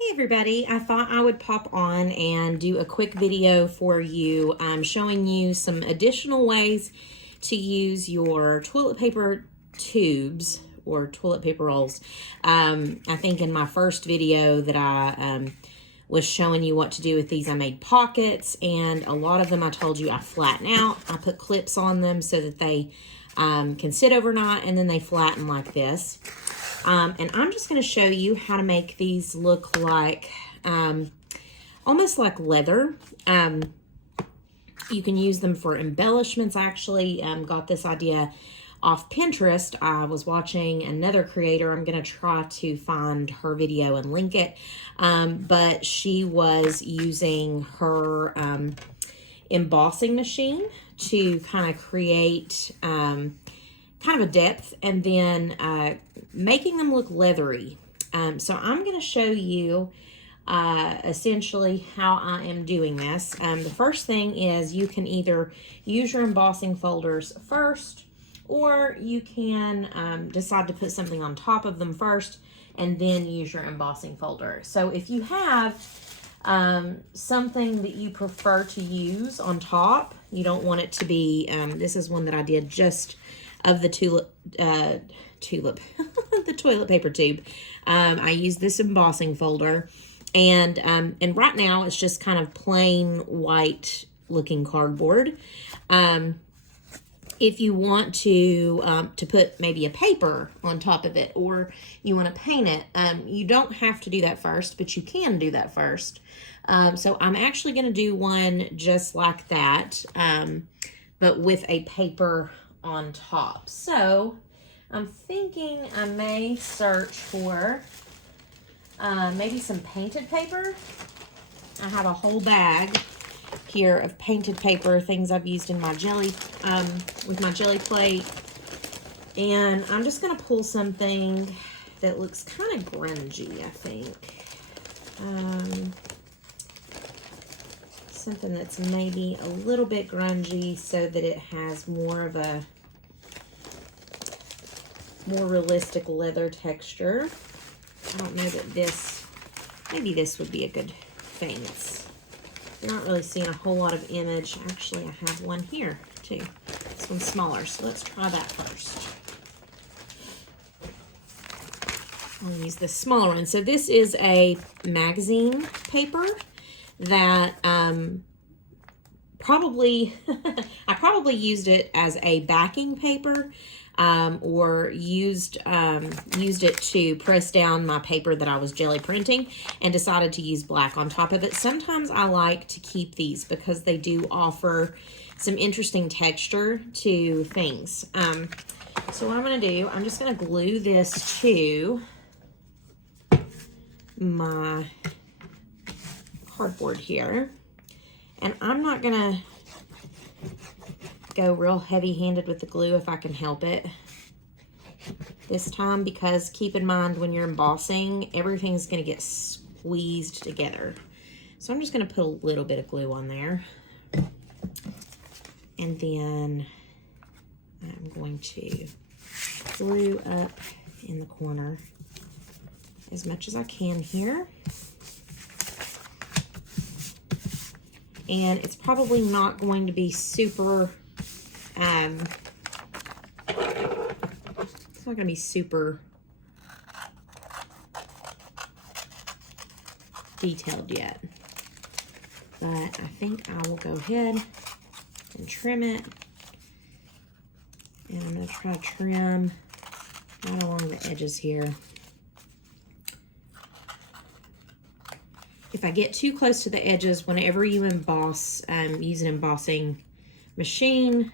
Hey everybody, I thought I would pop on and do a quick video for you showing you some additional ways to use your toilet paper tubes or toilet paper rolls. I think in my first video that I was showing you what to do with these, I made pockets, and a lot of them I told you I flatten out. I put clips on them so that they can sit overnight, and then they flatten like this. And I'm just going to show you how to make these look like almost like leather. You can use them for embellishments. I actually got this idea off Pinterest. I was watching another creator. I'm going to try to find her video and link it. But she was using her embossing machine to kind of create kind of a depth, and then making them look leathery. So I'm going to show you essentially how I am doing this. The first thing is you can either use your embossing folders first, or you can decide to put something on top of them first and then use your embossing folder. So if you have something that you prefer to use on top, you don't want it to be, this is one that I did just of the the toilet paper tube. I use this embossing folder, and right now it's just kind of plain white looking cardboard. If you want to put maybe a paper on top of it, or you want to paint it, you don't have to do that first, but you can do that first. So I'm actually going to do one just like that, but with a paper on top. So I'm thinking I may search for maybe some painted paper. I have a whole bag here of painted paper, things I've used in my jelly, with my jelly plate. And I'm just going to pull something that looks kind of grungy, I think. Something that's maybe a little bit grungy so that it has more of a more realistic leather texture. I don't know that this, maybe this would be a good thing. You're not really seeing a whole lot of image. Actually, I have one here too. This one's smaller, so let's try that first. I'll use this smaller one. So this is a magazine paper that probably, I probably used it as a backing paper, or used it to press down my paper that I was jelly printing, and decided to use black on top of it. Sometimes I like to keep these because they do offer some interesting texture to things. So what I'm going to do, I'm just going to glue this to my cardboard here, and I'm not going to go real heavy-handed with the glue if I can help it this time, because keep in mind when you're embossing, everything's going to get squeezed together. So I'm just going to put a little bit of glue on there, and then I'm going to glue up in the corner as much as I can here. And it's probably not going to be super it's not going to be super detailed yet, but I think I will go ahead and trim it. And I'm going to try to trim right along the edges here. If I get too close to the edges, whenever you emboss, use an embossing machine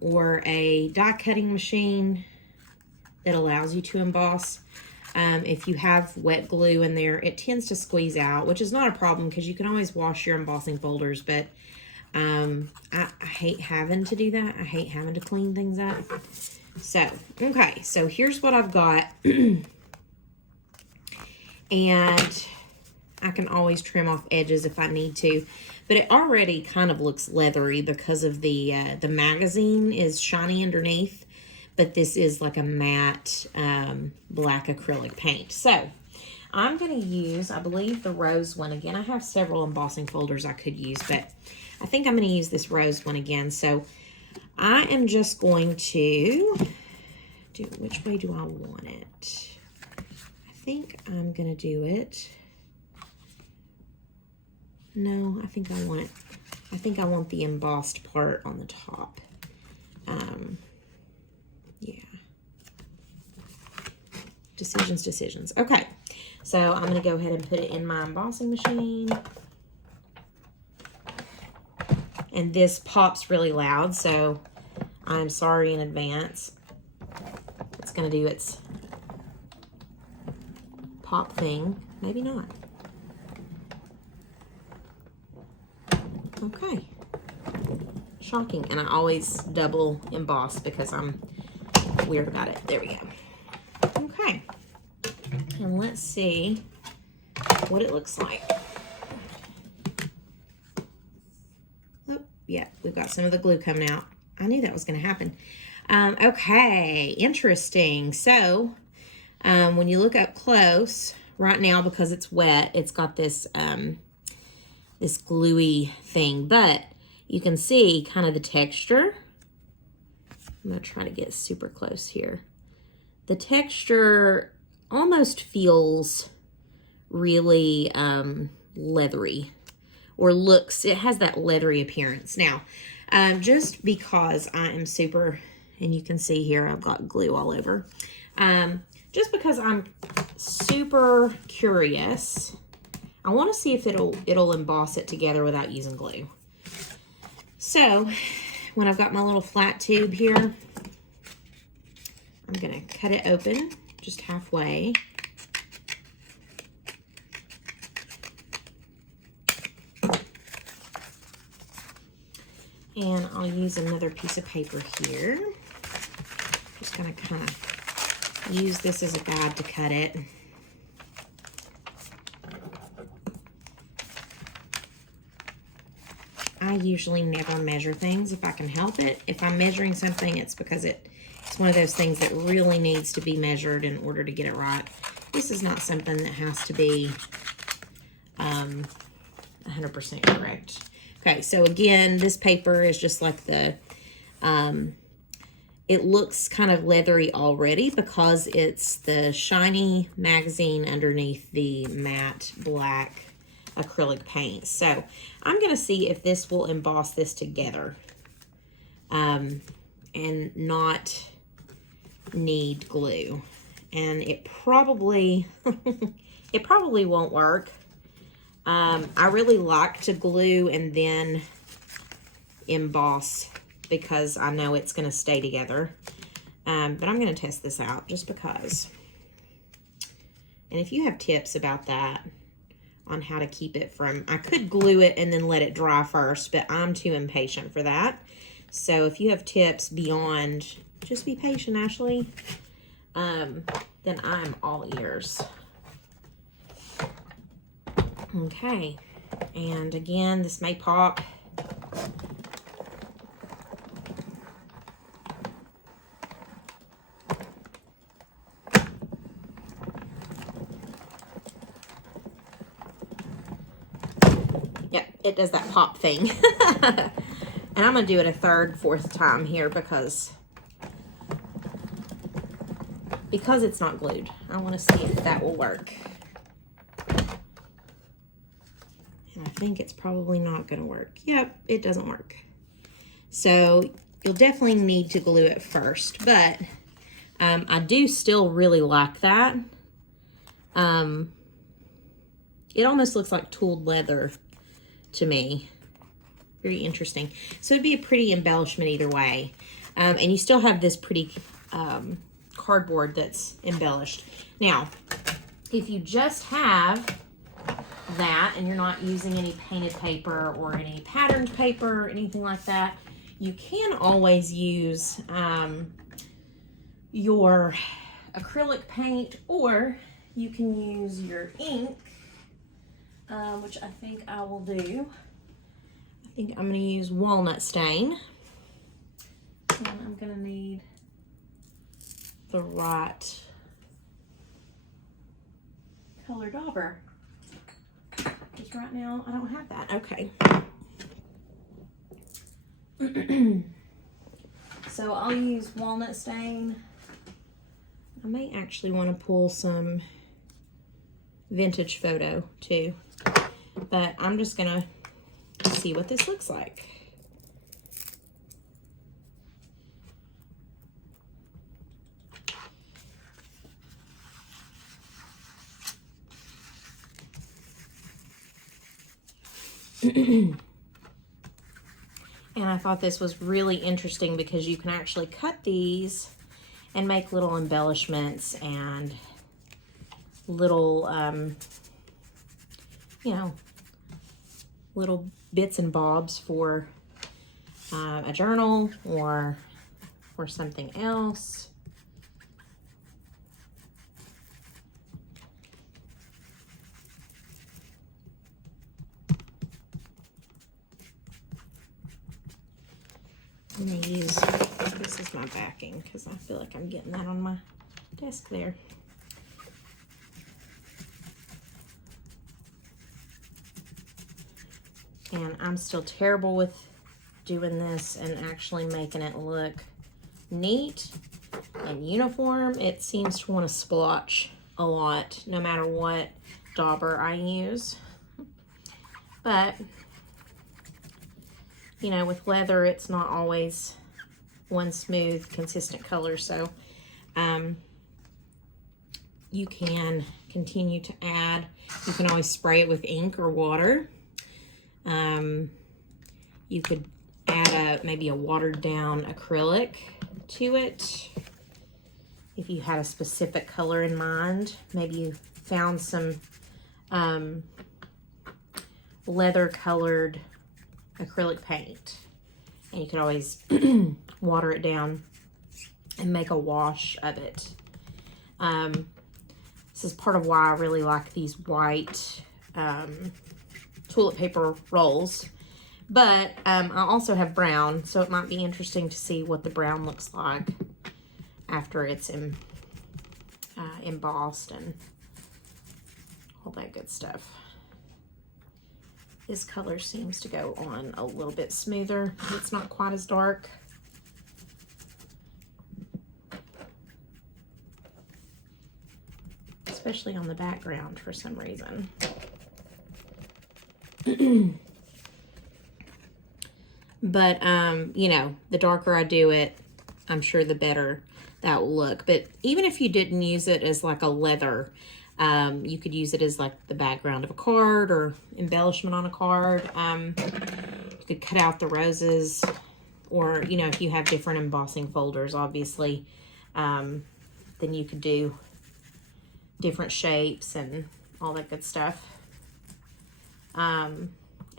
or a die cutting machine that allows you to emboss. If you have wet glue in there, it tends to squeeze out, which is not a problem because you can always wash your embossing folders, but I hate having to do that. I hate having to clean things up. So, okay, so here's what I've got. And I can always trim off edges if I need to, but it already kind of looks leathery because of the magazine is shiny underneath, but this is like a matte black acrylic paint. So I'm going to use, I believe, the rose one again. I have several embossing folders I could use, but I think I'm going to use this rose one again. So I am just going to do, which way do I want it? I think I'm going to do it. No, I think I want the embossed part on the top. Yeah. Decisions. Okay. So I'm going to go ahead and put it in my embossing machine. And this pops really loud, so I'm sorry in advance. It's going to do its pop thing. Maybe not. Okay. Shocking. And I always double emboss because I'm weird about it. There we go. Okay. And let's see what it looks like. Oh, yeah, we've got some of the glue coming out. I knew that was going to happen. Okay, interesting. So, when you look up close, right now, because it's wet, it's got this, this gluey thing, but you can see kind of the texture. I'm going to try to get super close here. The texture almost feels really leathery, or looks, it has that leathery appearance. Now, just because I am super, and you can see here I've got glue all over, just because I'm super curious, I want to see if it'll emboss it together without using glue. So when I've got my little flat tube here, I'm going to cut it open just halfway. And I'll use another piece of paper here. Just going to kind of use this as a guide to cut it. I usually never measure things if I can help it. If I'm measuring something, it's because it's one of those things that really needs to be measured in order to get it right. This is not something that has to be 100% correct. Okay, so again, this paper is just like the, it looks kind of leathery already because it's the shiny magazine underneath the matte black acrylic paint. So I'm going to see if this will emboss this together and not need glue. And it probably, it probably won't work. I really like to glue and then emboss because I know it's going to stay together. But I'm going to test this out just because. And if you have tips about that, on how to keep it from, I could glue it and then let it dry first, but I'm too impatient for that. So if you have tips beyond, just be patient, Ashley, then I'm all ears. Okay, and again, this may pop. Yep, it does that pop thing. And I'm going to do it a third, fourth time here because it's not glued. I want to see if that will work. And I think it's probably not going to work. Yep, it doesn't work. So you'll definitely need to glue it first, but I do still really like that. It almost looks like tooled leather to me. Very interesting. So it'd be a pretty embellishment either way. And you still have this pretty cardboard that's embellished. Now, if you just have that and you're not using any painted paper or any patterned paper or anything like that, you can always use your acrylic paint, or you can use your ink, which I think I will do. I think I'm going to use walnut stain. And I'm going to need the right color dauber. Just right now, I don't have that. Okay. So I'll use walnut stain. I may actually want to pull some vintage photo too, but I'm just gonna see what this looks like. And I thought this was really interesting because you can actually cut these and make little embellishments and little, you know, little bits and bobs for a journal or for something else. I'm going to use, this is my backing because I feel like I'm getting that on my desk there. And I'm still terrible with doing this and actually making it look neat and uniform. It seems to want to splotch a lot no matter what dauber I use. But you know, with leather, it's not always one smooth, consistent color. So you can continue to add. You can always spray it with ink or water. You could add maybe a watered down acrylic to it. If you had a specific color in mind, maybe you found some leather colored acrylic paint, and you could always water it down and make a wash of it. This is part of why I really like these white toilet paper rolls, but I also have brown, so it might be interesting to see what the brown looks like after it's embossed and all that good stuff. This color seems to go on a little bit smoother. It's not quite as dark. Especially on the background for some reason. But, you know, the darker I do it, I'm sure the better that will look. But even if you didn't use it as like a leather, you could use it as like the background of a card or embellishment on a card. You could cut out the roses, or, you know, if you have different embossing folders, obviously, then you could do different shapes and all that good stuff. And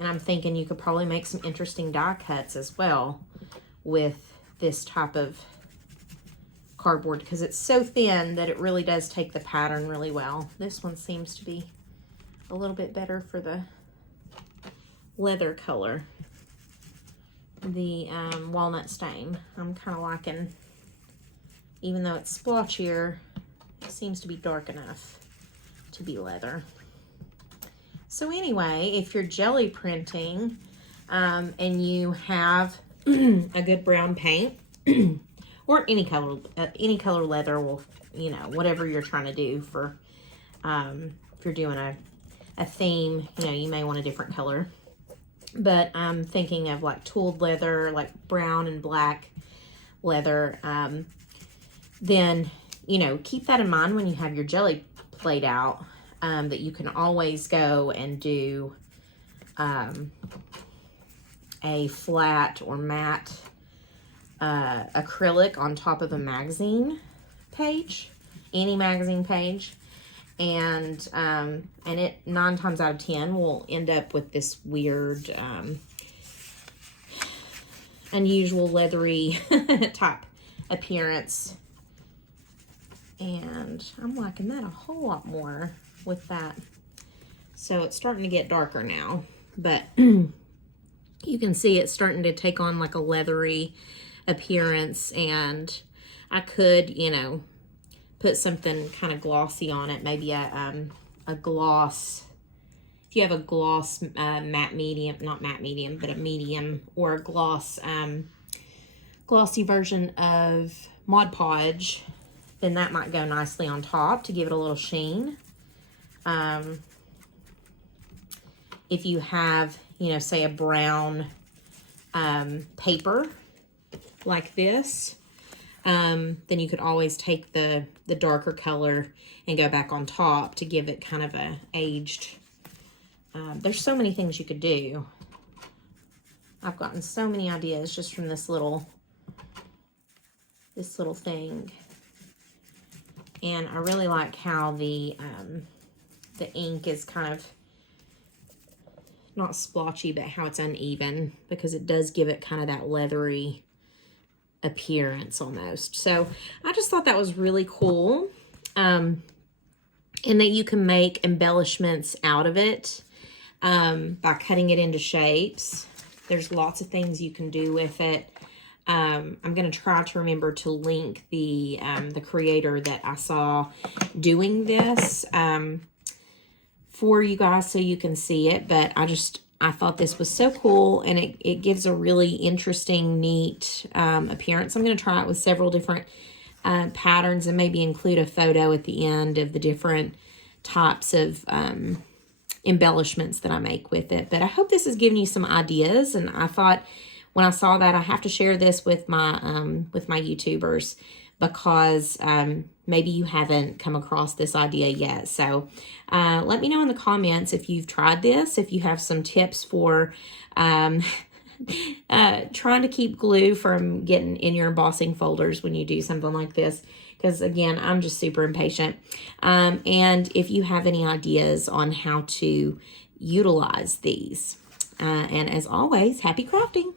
I'm thinking you could probably make some interesting die cuts as well with this type of cardboard, because it's so thin that it really does take the pattern really well. This one seems to be a little bit better for the leather color. The walnut stain, I'm kind of liking, even though it's splotchier, it seems to be dark enough to be leather. So anyway, if you're jelly printing and you have a good brown paint, or any color leather will, you know, whatever you're trying to do for, if you're doing a theme, you know, you may want a different color. But I'm thinking of like tooled leather, like brown and black leather. Then, you know, keep that in mind when you have your jelly played out, that you can always go and do a flat or matte acrylic on top of a magazine page, any magazine page, and it 9 times out of 10 will end up with this weird unusual leathery type appearance. And I'm liking that a whole lot more with that. So it's starting to get darker now, but you can see it's starting to take on like a leathery appearance, and I could, you know, put something kind of glossy on it, maybe a gloss, if you have a gloss matte medium, not matte medium, but a medium, or a gloss glossy version of Mod Podge, then that might go nicely on top to give it a little sheen. If you have, you know, say a brown paper like this, then you could always take the darker color and go back on top to give it kind of a aged, there's so many things you could do. I've gotten so many ideas just from this little thing. And I really like how the ink is kind of not splotchy, but how it's uneven, because it does give it kind of that leathery appearance almost. So I just thought that was really cool, and that you can make embellishments out of it by cutting it into shapes. There's lots of things you can do with it. I'm going to try to remember to link the creator that I saw doing this for you guys so you can see it. But I thought this was so cool, and it gives a really interesting, neat appearance. I'm going to try it with several different patterns and maybe include a photo at the end of the different types of embellishments that I make with it. But I hope this has given you some ideas, and I thought when I saw that I have to share this with my YouTubers, because maybe you haven't come across this idea yet. So let me know in the comments if you've tried this, if you have some tips for trying to keep glue from getting in your embossing folders when you do something like this. Because again, I'm just super impatient. And if you have any ideas on how to utilize these. And as always, happy crafting.